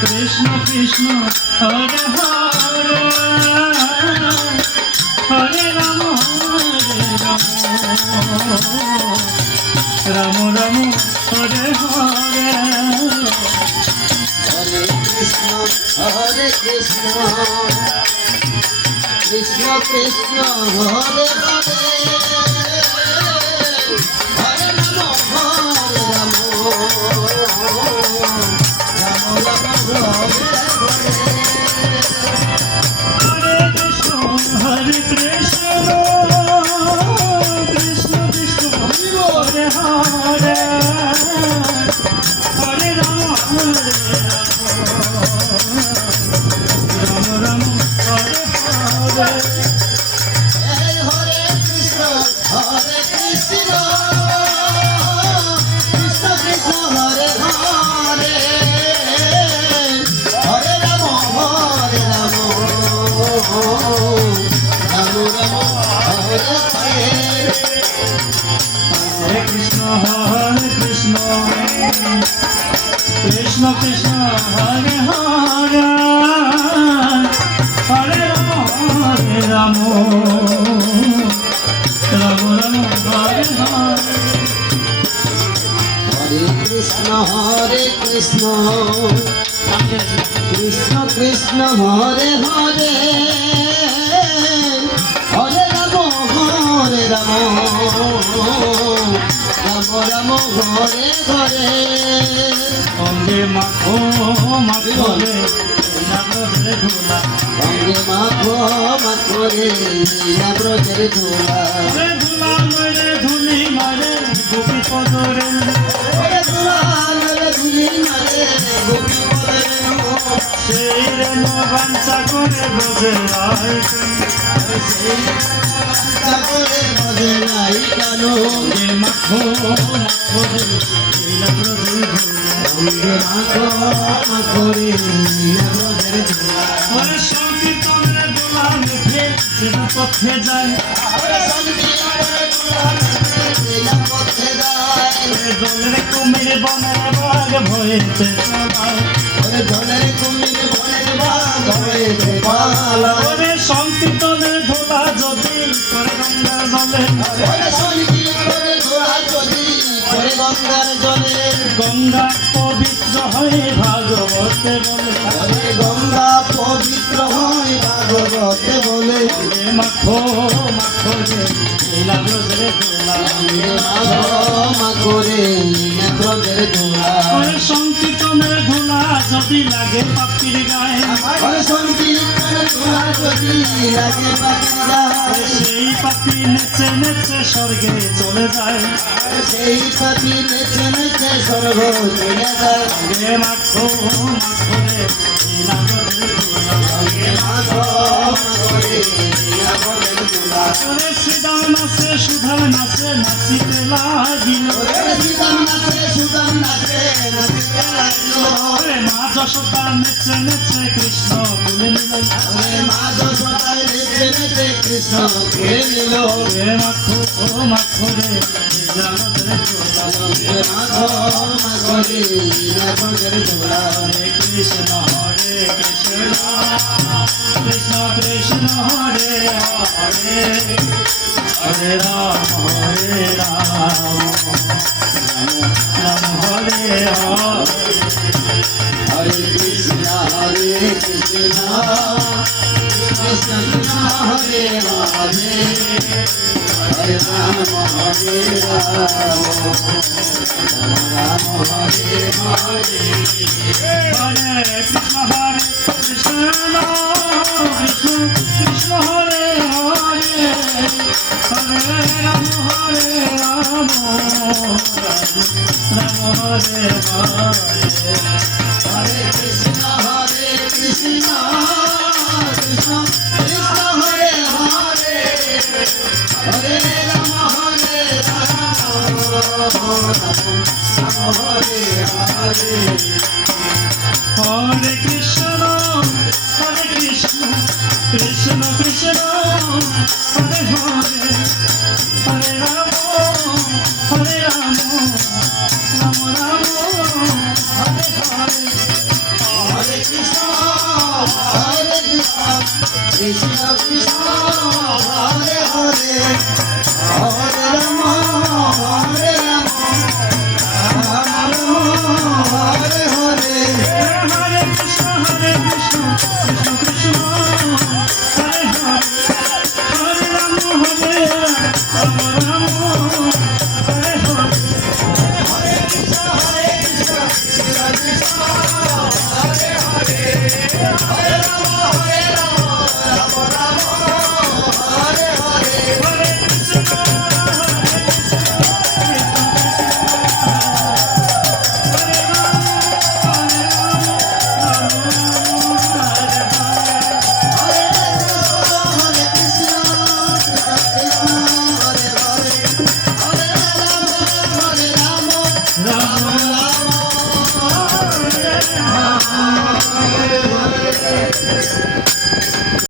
কৃষ্ণ কৃষ্ণ হরে হরে হরে রাম রাম রাম হরে হরে হরে কৃষ্ণ কৃষ্ণ কৃষ্ণ হরে হরে হরে রাম রাম রাম হরে হরে হরে কৃষ্ণ হরে কৃষ্ণ কৃষ্ণ কৃষ্ণ হরে হরে হরে রাম রাম রাম হরে হরে হরে কৃষ্ণ কৃষ্ণ কৃষ্ণ হরে হরে হরে রাম রাম রাম হরে হরে হরে কৃষ্ণ কৃষ্ণ কৃষ্ণ হরে হরে হরে রাম রাম রাম হরে হরে হরে কৃষ্ণ কৃষ্ণ কৃষ্ণ হরে হরে হরে রাম রাম রাম হরে হরে অঙ্গে মাখো মাখলে নাগরে ধুলা অঙ্গে মাখো মাখরে ব্রজের ধুলা ধুলা মরে ধুলি মারে গোপী পদরে হরে ধুলা ধুলি মারে গোপী পদরে সেই রেণ বাঞ্ছা করে বোঝে চাকরে বজে নাই কানো মাখো মাখলে নাগরে ধুলা অঙ্গে মাখো মাখরে ব্রজের ধুলা ওরে সংকীর্তনের দোলা মেখে যেটা পথে যায় পথে যায় জলের কুমির বনের বাঘ ভয়েতে চলায় ওরে জলের কুমির বনের বাঘ হয়েছে পালা ওরে সংকীর্তনের ধোলা যদি করে গঙ্গার জলে ওরে সঙ্গীত করে ঘোড়া যদি করে গঙ্গার জলে গঙ্গা পবিত্র হয়ে ভাগবতে বলে ওরে গঙ্গা পবিত্র হয় ভাগবতে বলে মাখো মাখো রে লীলাব্রজের দোলা করে ব্রজের ধুলা ওরে সংকীর্তনের ধোলা যদি লাগে পাপির গায়ে ওরে সঙ্গীত করে ঘোড়া যদি লাগে পাখির গায়ে সেই পাপি নেচে নেচে স্বর্গে চলে যায় সেই পাখি নেচে নেচে স্বর্গ চলে যায় রে মাখো মাখো রে লীলাব্রজের দোলা মাখো মাখরে ব্রজের ধুলা ওরে শ্রীদাম নাচে সুধার নাচে নাচিতে লাগিল ওরে সীতাম নাচে সুদাম নাচে নাচিতে লাগলো ওরে মা যশোদা নেচে নেচে কৃষ্ণ বলে নিল ওরে মা যশোদায় নেচে নেচে কৃষ্ণ খেয়ে নিল রে মাখো মাখো রে লীলাব্রজের দোলা মাখো মাখরে ব্রজের ধুলা হরে কৃষ্ণ কৃষ্ণ কৃষ্ণ হরে হরে হরে রাম রাম হরে হরে হরে কৃষ্ণ কৃষ্ণ কৃষ্ণ হরে হরে হরে রাম রাম হরে হরে হরে কৃষ্ণ কৃষ্ণ কৃষ্ণ হরে হরে হরে রাম রাম হরে হরে হরে কৃষ্ণ কৃষ্ণ কৃষ্ণ কৃষ্ণ হরে হরে হরে রাম হরে হরে হরে কৃষ্ণ কৃষ্ণ কৃষ্ণ হরে হরে হরে রাম রাম রাম